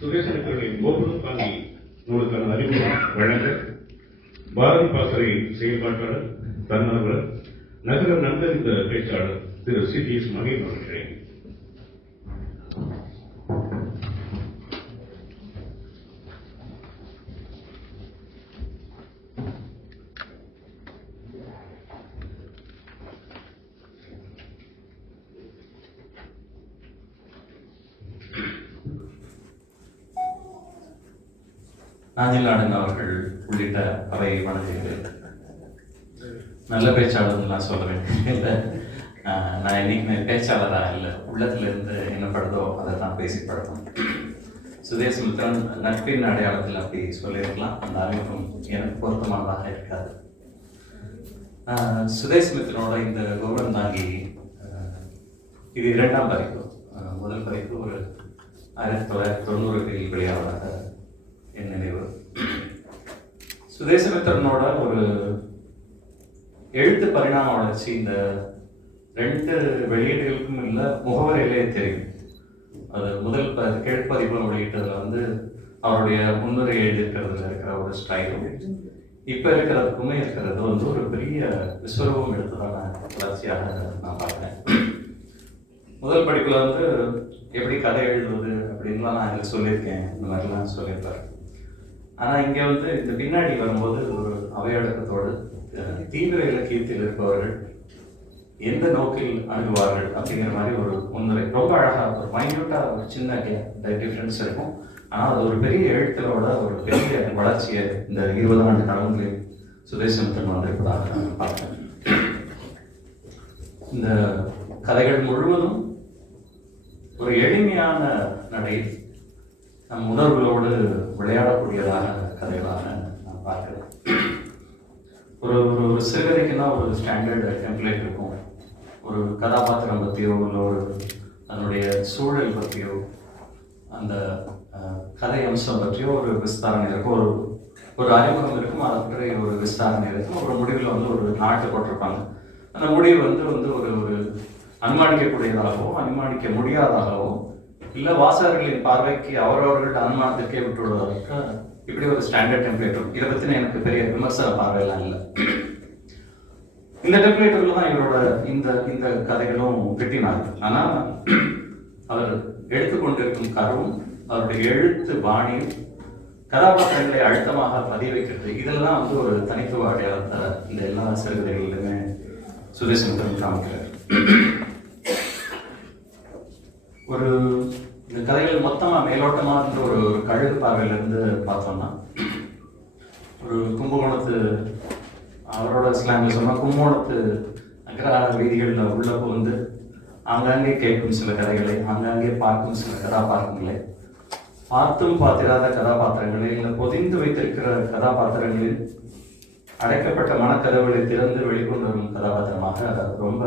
சுதேசமித்திரனின் கோபுரம் தாங்கி நூலுக்கான அறிமுகம் வழங்க பாரதி பாசறை செயல்பாட்டாளர் தன்னார்வலர் நகர நன்கறிந்த பேச்சாளர் திரு சி.டி.எஸ். மகேன் அவர்களே. நாஞ்சில் அவர்கள் உள்ளிட்ட அவை வணங்குகிறேன். நல்ல பேச்சாளர் நான் சொல்றேன். இல்லை, நான் என்னைக்குமே பேச்சாளராக இல்லை, உள்ளத்துல இருந்து என்ன படுதோ அதை தான் பேசி படுத்தோம். சுதேசமித்திரன் நட்பின் அடையாளத்தில் அப்படி சொல்லியிருக்கலாம். அந்த அறிமுகம் எனக்கு பொருத்தமானதாக இருக்காது. சுதேசமித்திரனோட இந்த கோபுரம் தாங்கி இது 2ஆம் பதிப்பு. முதல் பதிப்பு ஒரு 1990களில் வெளியாவதாக என் நினைவு. சுதேசமித்திரனோட ஒரு எழுத்து பரிணாம வளர்ச்சி இந்த 2 வெளியீடுகளுக்கும் இல்லை, முகவரியிலே தெரியும். அது முதல் கிழப்பதிப்பு வெளியிட்டதுல அவருடைய முன்னுரை எழுதியிருக்கிறதுல இருக்கிற ஒரு ஸ்டைலும் இப்ப இருக்கிறதுக்குமே இருக்கிறது ஒரு பெரிய விஸ்வரூபம் எடுத்ததான வளர்ச்சியாக நான் பார்க்கிறேன். முதல் படிப்புல எப்படி கதை எழுதுவது அப்படின்லாம் நான் இதில் சொல்லியிருக்கேன், இந்த மாதிரிலாம் சொல்லியிருப்பாரு. ஆனா இங்க இந்த பின்னாடி வரும்போது ஒரு அவையடக்கத்தோடு தீவிர இலக்கியத்தில் இருப்பவர்கள் எந்த நோக்கில் அணுகுவார்கள் அப்படிங்கிற மாதிரி ஒரு முன்னுரை ரொம்ப அழகா, ஒரு மைன்யூட்டா ஒரு சின்ன டிஃபரன்ஸ் இருக்கும். ஆனால் அது ஒரு பெரிய எழுத்தரோட ஒரு பெரிய வளர்ச்சியை இந்த 20 ஆண்டு காலங்களில் சுதேசமித்திரன் வந்திருப்பதாக நான் பார்த்தேன். இந்த கதைகள் முழுவதும் ஒரு எளிமையான நடையில் நம் உணர்வுகளோடு விளையாடக்கூடியதாக கதைகளாக நான் பார்க்கிறேன். ஒரு ஒரு சிறுகதைக்குன்னா ஒரு ஸ்டாண்டர்ட் டெம்ப்ளேட் இருக்கும். ஒரு கதாபாத்திரம் பற்றியோ இல்லை ஒரு அதனுடைய சூழல் பற்றியோ அந்த கதை அம்சம் பற்றியோ ஒரு விஸ்தாரணை இருக்கும். ஒரு அறிமுகம் இருக்கும், அதுக்கு ஒரு விஸ்தாரணை இருக்கும். ஒரு முடிவில் ஒரு நாட்டை போட்டிருப்பாங்க. அந்த முடிவு ஒரு அனுமானிக்கக்கூடியதாகவும் அனுமானிக்க முடியாதாகவும் இல்லை வாசகர்களின் பார்வைக்கு அவரவர்கள்ட்ட அனுமானத்திற்கே விட்டு விடுவதற்கு இப்படி ஒரு ஸ்டாண்டர்ட் டெம்ப்ளேட் இருக்கும். இதை பற்றின எனக்கு பெரிய விமர்சன பார்வையெல்லாம் இல்லை. இந்த டெம்ப்ளேட்டுகள் தான் இவரோட இந்த கதைகளும் வெட்டினாங்க. ஆனால் அவர் எடுத்துக்கொண்டிருக்கும் கருவும் அவருடைய எழுத்து பாணியும் கதாபாத்திரங்களை அழுத்தமாக பதிய வைக்கிறது, இதெல்லாம் ஒரு தனித்துவ அடையாளத்தை இந்த எல்லா சிறுகதைகளிலுமே சுதேசமித்திரன் காமிக்கிறார். ஒரு இந்த கதைகள் மொத்தமாக மேலோட்டமாக ஒரு கழுகு பார்வையிலிருந்து பார்த்தோம்னா ஒரு கும்பகோணத்து, அவரோட ஸ்லாங்கில் சொன்னால் கும்பகோணத்து அக்ரஹார வீதிகளில் உள்ள ஆங்காங்கே கேட்கும் சில கதைகளை, ஆங்காங்கே பார்க்கும் சில கதாபாத்திரங்களை, பார்த்தும் பார்த்திராத கதாபாத்திரங்களை இல்லை பொதிந்து வைத்திருக்கிற கதாபாத்திரங்களில் அடைக்கப்பட்ட மனக்கதவுகளை திறந்து வெளிக்கொண்டு வரும் கதாபாத்திரமாக ரொம்ப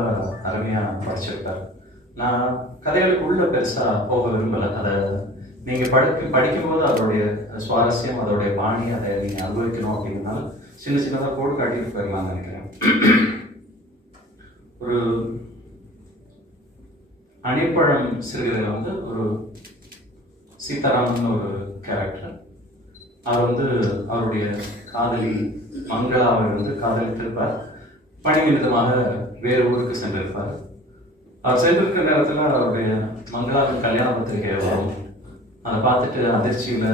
அருமையாக படிச்சிருக்கார். நான் கதைகளுக்கு உள்ள பெருசா போக விரும்பலை. அதை நீங்க படிக்கும்போது அதோடைய சுவாரஸ்யம், அதோடைய பாணி, அதை நீங்க அனுபவிக்கணும் அப்படிங்கிறதுனால சின்னதாக கோடு காட்டிட்டு போயிடலாம்னு நினைக்கிறேன். ஒரு அணிப்பழம் சிறுகதையில ஒரு சீதாராமன் ஒரு கேரக்டர், அவர் அவருடைய காதலி மங்களாவை காதலித்திருப்பார். பணி நிமித்தமாக வேறு ஊருக்கு சென்றிருப்பார். அவர் சென்றிருக்கிற நேரத்தில் அவருடைய மங்களாவின் கல்யாண பத்திரிகை வரும். அதை பார்த்துட்டு அதிர்ச்சியில்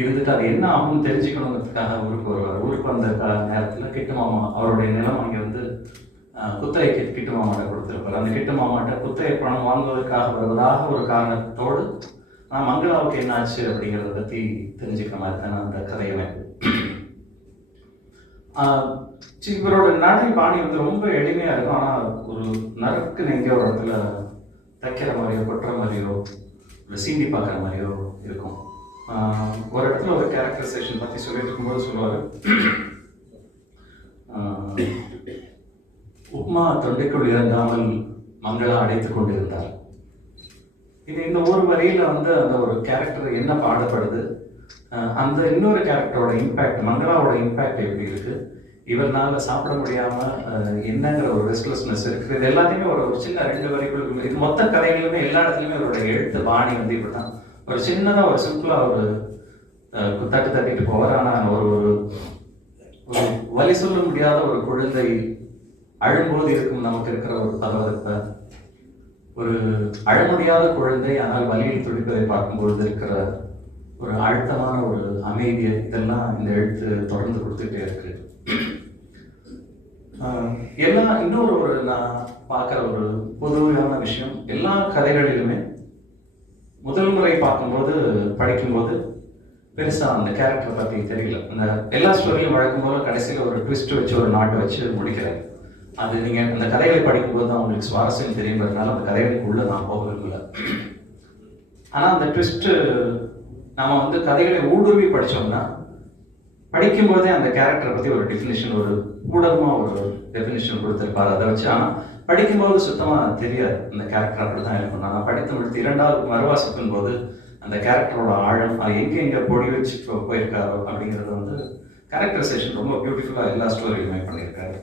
இருந்துட்டு அது என்ன ஆகும்னு தெரிஞ்சுக்கணுங்கிறதுக்காக ஊருக்கு வருவார். ஊருக்கு வந்த நேரத்தில் கிட்டு மாமா அவருடைய நிலம் அங்கே குத்தகைக்கு கிட்டு மாமாட்ட கொடுத்துருப்பார். அந்த கிட்டு மாமாட்ட குத்தகை பணம் வாங்குவதற்காக வருவதாக ஒரு காரணத்தோடு நான் மங்களாவுக்கு என்ன ஆச்சு அப்படிங்கிறத பற்றி தெரிஞ்சுக்கிற மாதிரி தானே அந்த கதையமைப்பு. இவரோட நடை பாணி ரொம்ப எளிமையா இருக்கும். ஆனா ஒரு நறுக்குன்னு எங்கேயோ ஒரு இடத்துல தைக்கிற மாதிரியோ கொட்டுற மாதிரியோ இல்லை சீண்டி பார்க்குற மாதிரியோ இருக்கும். ஒரு இடத்துல ஒரு கேரக்டரைசேஷன் பற்றி சொல்லிட்டு இருக்கும்போது சொல்லுவார், உப்மா தொண்டைக்குள் இறங்காமல் மங்களா அடைத்து கொண்டிருந்தார். இது இந்த ஒரு வரியில அந்த ஒரு கேரக்டர் என்ன பாடப்படுது, அந்த இன்னொரு கேரக்டரோட இம்பேக்ட், மங்களாவோட இம்பேக்ட் எப்படி இருக்கு, இவர்னால சாப்பிட முடியாம என்னங்கிற ஒரு ரெஸ்ட்லெஸ்னஸ் இருக்கு. இது எல்லாத்தையுமே ஒரு சின்ன 2 வரிக்குள் இது மொத்த கதைகளுமே எல்லா இடத்துலையுமே அவருடைய எழுத்து பாணி இப்படிதான் ஒரு சின்னதாக ஒரு சிம்பிளாக ஒரு தட்டு தட்டிட்டு போவார். ஆனால் ஒரு ஒரு வழி சொல்ல முடியாத ஒரு குழந்தை அழும்போது இருக்கும் நமக்கு இருக்கிற ஒரு பரவரப்பை, ஒரு அழமுடியாத குழந்தை ஆனால் வலியில் துடிப்பதை பார்க்கும்பொழுது இருக்கிற ஒரு அழுத்தமான ஒரு அமைதியை, இதெல்லாம் இந்த எழுத்து தொடர்ந்து கொடுத்துட்டே இருக்கு. எல்லாம் இன்னொரு ஒரு நான் பார்க்குற ஒரு பொதுவான விஷயம், எல்லா கதைகளிலுமே முதல் முறை பார்க்கும்போது படிக்கும்போது பெருசாக அந்த கேரக்டரை பற்றி தெரியல. அந்த எல்லா ஸ்டோரியும் வழக்கம் போல கடைசியில் ஒரு ட்விஸ்ட் வச்சு ஒரு நாட்டை வச்சு முடிக்கிறாரு. அது நீங்கள் அந்த கதைகளை படிக்கும்போது தான் உங்களுக்கு சுவாரஸ்யம் தெரியுங்கிறதுனால அந்த கதைகளுக்குள்ள நான் போக விரும்பல. ஆனால் அந்த ட்விஸ்ட்டு நம்ம வந்து கதைகளை ஊடுருவி படித்தோம்னா படிக்கும்போதே அந்த கேரக்டரை பற்றி ஒரு டெஃபினிஷன், ஒரு ஊடகமாக ஒரு டெஃபினிஷன் கொடுத்துருப்பாரு. அதை வச்சு ஆனால் படிக்கும்போது சுத்தமாக தெரியாது இந்த கேரக்டர் அப்படி தான் இருக்கும். நான் படித்து முடித்து 2வது மறுவாசிக்கும் போது அந்த கேரக்டரோட ஆழம், அது எங்கே பொடி வச்சு போயிருக்காரோ அப்படிங்கிறது வந்து கேரக்டரைசேஷன் ரொம்ப பியூட்டிஃபுல்லாக எல்லா ஸ்டோரியுமே பண்ணியிருக்காரு.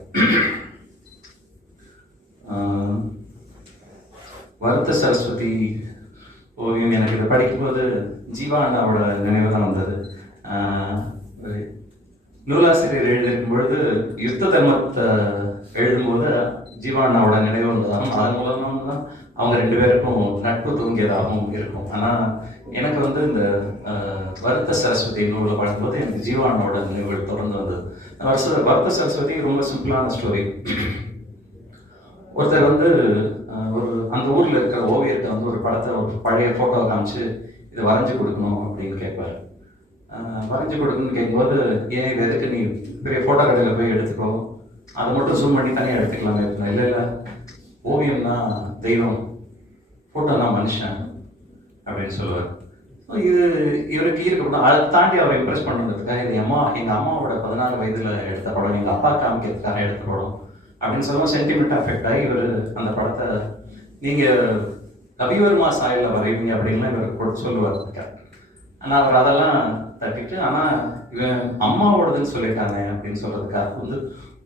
வருத்த சரஸ்வதி ஓவியம் எனக்கு இதை படிக்கும்போது ஜீவா அண்ணாவோட நினைவு தான் வந்தது. நூலாசிரியர் எழுதியிருக்கும் பொழுது யுத்த தர்மத்தை எழுதும்போது ஜீவா அண்ணாவோட நினைவு வந்ததாகவும் அதன் மூலமாக தான் அவங்க 2 பேருக்கும் நட்பு தூங்கியதாகவும் இருக்கும். ஆனால் எனக்கு வந்து இந்த வருத்த சரஸ்வதி நூலில் படிக்கும்போது எனக்கு ஜீவா அண்ணாவோட நினைவுகள் தொடர்ந்து வந்தது. வருத்த சரஸ்வதி ரொம்ப சிம்பிளான ஸ்டோரி. ஒருத்தர் வந்து ஒரு அந்த ஊரில் இருக்கிற ஓவியத்தை வந்து ஒரு படத்தை, ஒரு பழைய ஃபோட்டோவை காமிச்சு இதை வரைஞ்சி கொடுக்கணும் அப்படின்னு கேட்பார். வரைஞ்சி கொடுக்கணும்னு கேட்கும்போது, ஏன் இது எதுக்கு, நீ பெரிய ஃபோட்டோ கடையில் போய் எடுத்துக்கோ, அதை மட்டும் ஜூம் பண்ணி தனியாக எடுத்துக்கலாமே. இல்லை இல்லை, ஓவியம்னா தெய்வம், ஃபோட்டோனா மனுஷன் அப்படின்னு சொல்லுவார். இது இவருக்கு ஈர்க்கப்படும். அதை தாண்டி அவரை இம்ப்ரெஸ் பண்ணுறதுக்காக, இது எங்கள் அம்மாவோட 14 வயதில் எடுத்த படம், எங்கள் அப்பா காமிக்கிறதுக்காக எடுத்த படம் அப்படின்னு சொல்லும்போது சென்டிமெண்ட் அஃபெக்ட் ஆகி இவர் அந்த படத்தை நீங்கள் ரவிவர்மா சாயலில் வரைவீங்க அப்படின்லாம் இவர் சொல்லுவார். ஆனால் அவர் அதெல்லாம் தட்டிட்டு, ஆனால் இவன் அம்மாவோடதுன்னு சொல்லியிருக்காங்க அப்படின்னு சொல்கிறதுக்காக வந்து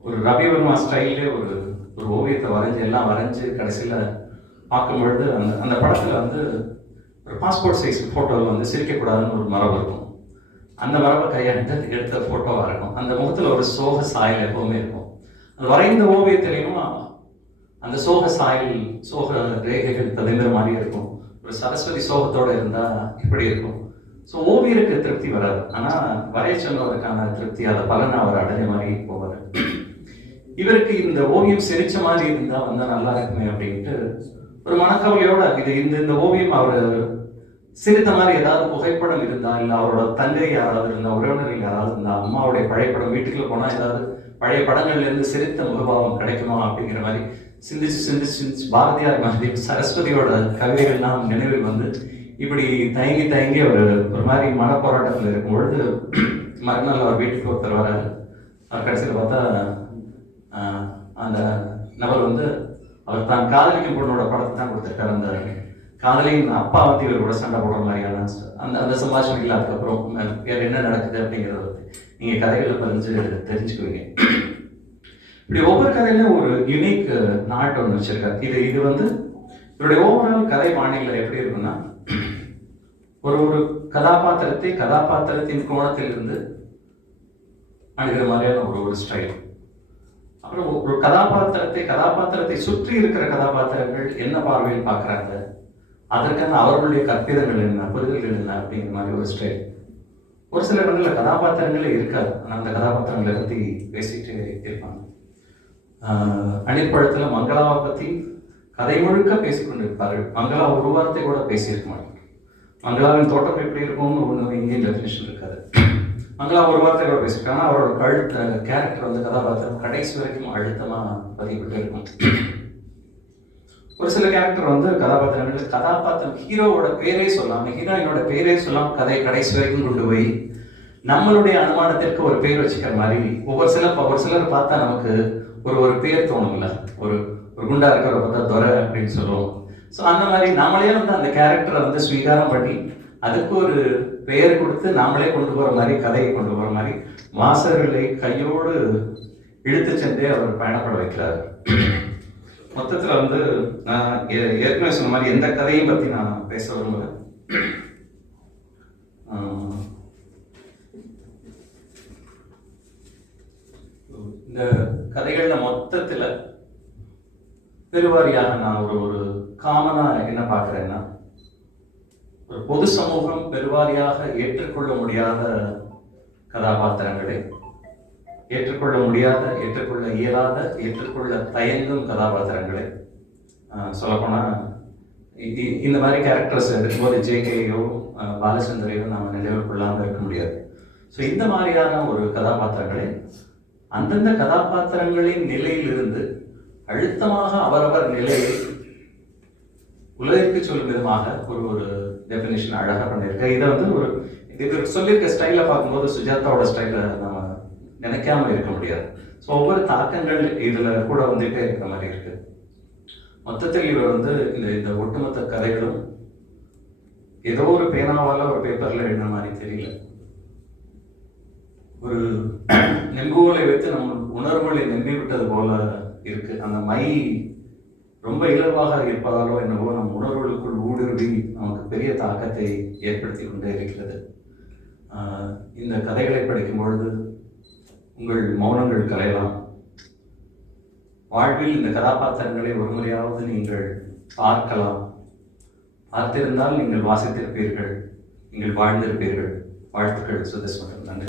ஒரு ரவிவர்மா ஸ்டைல்லே ஒரு ஓவியத்தை வரைஞ்சி கடைசியில் பார்க்கும்பொழுது அந்த படத்தில் வந்து ஒரு பாஸ்போர்ட் சைஸ் ஃபோட்டோவில் வந்து சிரிக்கக்கூடாதுன்னு ஒரு மரபு இருக்கும். அந்த மரபை கையாண்டு எடுத்த ஃபோட்டோவாக இருக்கும். அந்த முகத்தில் ஒரு சோக சாயல் எப்பவுமே இருக்கும். அது வரைந்த ஓவியத்திலையும் அந்த சோக சாயல், சோக ரேகைகள் தகுந்த மாதிரி இருக்கும். ஒரு சரஸ்வதி சோகத்தோடு இருந்தால் இப்படி இருக்கும். ஸோ ஓவியருக்கு திருப்தி வராது, ஆனால் வரைய சொன்னவருக்கான திருப்தி, அதை பலனை அவர் அடைஞ்ச மாதிரி போவார். இவருக்கு இந்த ஓவியம் சிரிச்ச மாதிரி இருந்தால் வந்தால் நல்லா இருக்குமே அப்படின்ட்டு ஒரு மனக்கவலையோட இந்த ஓவியம் அவர் சிரித்த மாதிரி ஏதாவது புகைப்படம் இருந்தா, இல்லை அவரோட தங்கை யாராவது இருந்தால், உறவினர்கள் யாராவது இருந்தால், அம்மாவுடைய பழைய படம் வீட்டுக்குள்ள போனால் ஏதாவது பழைய படங்கள்ல இருந்து சிரித்த முகபாவம் கிடைக்குமா அப்படிங்கிற மாதிரி சிந்திச்சு பாரதியார் மாதிரி சரஸ்வதியோட கவிதைகள்லாம் நினைவில் வந்து இப்படி தயங்கி ஒரு மாதிரி மனப்போராட்டத்தில் இருக்கும் பொழுது மறுநாள் அவர் வீட்டுக்கு ஒருத்தர் வராரு. அவர் கடைசியில் பார்த்தா அந்த நபர் வந்து அவர் தான் காதலிக்கும் பொண்ணோட படத்தை தான் கொடுத்துருக்காரு. அந்த காதலின் அப்பா வந்து இவர் கூட சண்டை போடுற மாதிரியான அந்த சம்பாஷணைகள் அதுக்கப்புறம் வேற என்ன நடக்குது அப்படிங்கிறத நீங்க கதைகளை தெரிஞ்சுக்குவீங்க. இப்படி ஒவ்வொரு கதையிலும் ஒரு யுனிக் நாட் ஒன்று வச்சிருக்காரு. இது வந்து இவருடைய ஓவரால் கதை வானிலை எப்படி இருக்குன்னா, ஒரு கதாபாத்திரத்தின் கோணத்திலிருந்து அணுகிற மாதிரியான ஒரு ஸ்டைல். அப்புறம் ஒரு கதாபாத்திரத்தை சுற்றி இருக்கிற கதாபாத்திரங்கள் என்ன பார்வையில் பார்க்குறாங்க, அதற்கான அவர்களுடைய கற்பிதங்கள் என்ன, புரிதல்கள் என்ன அப்படிங்கிற மாதிரி ஒரு ஸ்டைல். ஒரு சில இடங்களில் கதாபாத்திரங்களே இருக்காது, ஆனால் அந்த கதாபாத்திரங்களை பற்றி பேசிட்டு இருப்பாங்க. அணிற்பழத்தில் மங்களாவை பற்றி கதை முழுக்க பேசிக்கொண்டு இருப்பார்கள். மங்களா ஒரு வார்த்தை கூட பேசியிருக்க மாட்டாங்க. மங்களாவின் தோட்டம் எப்படி இருக்கும்னு ஒன்று இங்கேயும் டெஃபினேஷன் இருக்காது. மங்களா ஒரு வார்த்தை கூட பேசியிருக்காங்க. அவரோட கேரக்டர் வந்து கதாபாத்திரம் கடைசி வரைக்கும் அழுத்தமாக பதிவுபட்டு இருக்கும். ஒரு சில கேரக்டர் வந்து கதாபாத்திரம் ஹீரோவோட பேரே சொல்லாம, ஹீரோயினோட பேரே சொல்லாம கதை கடைசி வரைக்கும் கொண்டு போய் நம்மளுடைய அனுமானத்திற்கு ஒரு பேர் வச்சுக்கிற மாதிரி ஒவ்வொரு சிலர் பார்த்தா நமக்கு ஒரு பேர் தோணும்ல. ஒரு குண்டா இருக்கிற பார்த்தா துரை அப்படின்னு சொல்லுவோம். ஸோ அந்த மாதிரி நாமளே வந்து அந்த கேரக்டரை வந்து ஸ்வீகாரம் பண்ணி அதுக்கு ஒரு பெயர் கொடுத்து நாமளே கொண்டு போற மாதிரி, கதையை கொண்டு போற மாதிரி வாசகர்களை கையோடு இழுத்து சென்றே அவர் பயணப்பட வைக்கிறார். மொத்தத்தில் வந்து நான் ஏற்கனவே சொன்ன மாதிரி எந்த கதையும் பற்றி நான் பேச விரும்புகிறேன். மொத்தத்தில் பெருவாரியாக நான் ஒரு காமனா என்ன பார்க்குறேன்னா, ஒரு பொது சமூகம் பெருவாரியாக ஏற்றுக்கொள்ள முடியாத கதாபாத்திரங்களை, ஏற்றுக்கொள்ள முடியாத, ஏற்றுக்கொள்ள இயலாத, ஏற்றுக்கொள்ள தயங்கும் கதாபாத்திரங்களை, சொல்லப்போனால் இந்த மாதிரி கேரக்டர்ஸ் எடுக்கும்போது ஜேகேயோ பாலச்சந்திரையோ நாம் நினைவு கொள்ளாமல் இருக்க முடியாது. ஸோ இந்த மாதிரியான ஒரு கதாபாத்திரங்களை அந்தந்த கதாபாத்திரங்களின் நிலையிலிருந்து அழுத்தமாக அவரவர் நிலையை உலகிற்கு சொல்லும் விதமாக ஒரு டெஃபினேஷன் அழகாக பண்ணியிருக்கேன். இதை ஒரு இது சொல்லியிருக்க ஸ்டைலை பார்க்கும்போது சுஜாதாவோட ஸ்டைலை நம்ம நினைக்காம இருக்க முடியாது. ஸோ ஒவ்வொரு தாக்கங்கள் இதில் கூட வந்துகிட்டே இருக்கிற மாதிரி இருக்கு. மொத்தத்தில் இவர் இந்த ஒட்டுமொத்த கதைகளும் ஏதோ ஒரு பேனாவால ஒரு பேப்பர்ல எழுதின மாதிரி தெரியல. ஒரு நெம்புகோலை வைத்து நம்ம உணர்வுகளை நம்பி விட்டது போல இருக்கு. அந்த மை ரொம்ப இலவாக இருப்பதாலோ என்னவோ நம் உணர்வுகளுக்குள் ஊடுருவி நமக்கு பெரிய தாக்கத்தை ஏற்படுத்தி கொண்டே இருக்கிறது. இந்த கதைகளை படிக்கும் பொழுது உங்கள் மௌனங்கள் கலையலாம். வாழ்வில் இந்த கதாபாத்திரங்களை ஒரு முறையாவது நீங்கள் பார்க்கலாம். பார்த்திருந்தால் நீங்கள் வாசித்திருப்பீர்கள், நீங்கள் வாழ்ந்திருப்பீர்கள். வாழ்த்துக்கள் சுதேஷ். நன்றி.